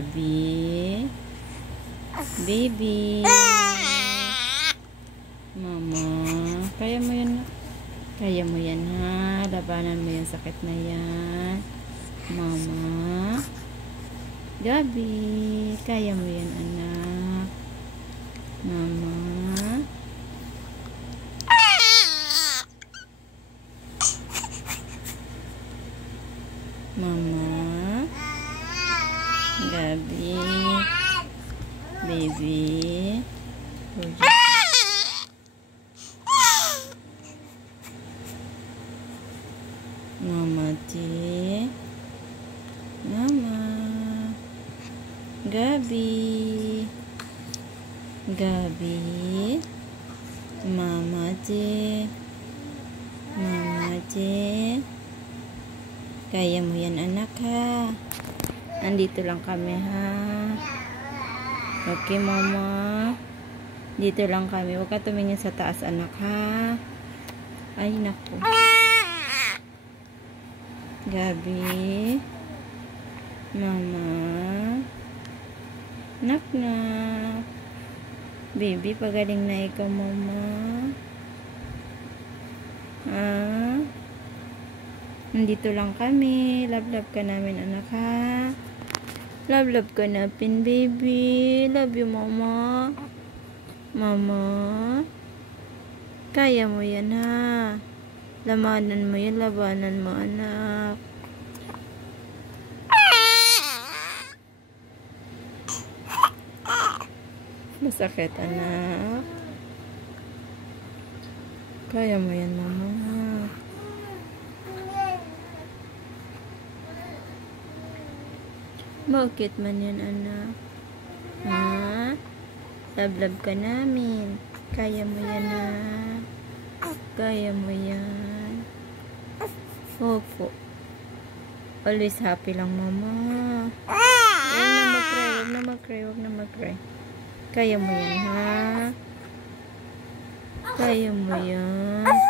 Gabi. Baby. Mama. Kaya mo yan. Kaya mo yan ha. Labanan mo yung sakit na yan. Mama. Gabi. Kaya mo yan anak. Mama. Mama. Gabi. Baby. Mama ti. Mama. Gabi. Gabi. Mama ti. Mama ti. Kaya mo yan anak ha. Andito lang kami ha. Okay mama. Dito lang kami. Huwag ka tumingin sa taas anak ha. Ay naku. Gabi. Mama. Nak nak. Baby, pagaling na ikaw mama. Ah. Nandito lang kami. Love ka namin anak ha. Love ka na pin baby. Love you mama. Mama. Kaya mo yan ha. Lamanan mo yan. Labanan mo anak. Masakit anak. Kaya mo yan mama. Bakit man yan anak? Ha? Love ka namin. Kaya mo yan ha. Kaya mo yan. Opo. Always happy lang mama. Huwag na mag-cry. Kaya mo yan ha. Kaya mo yan.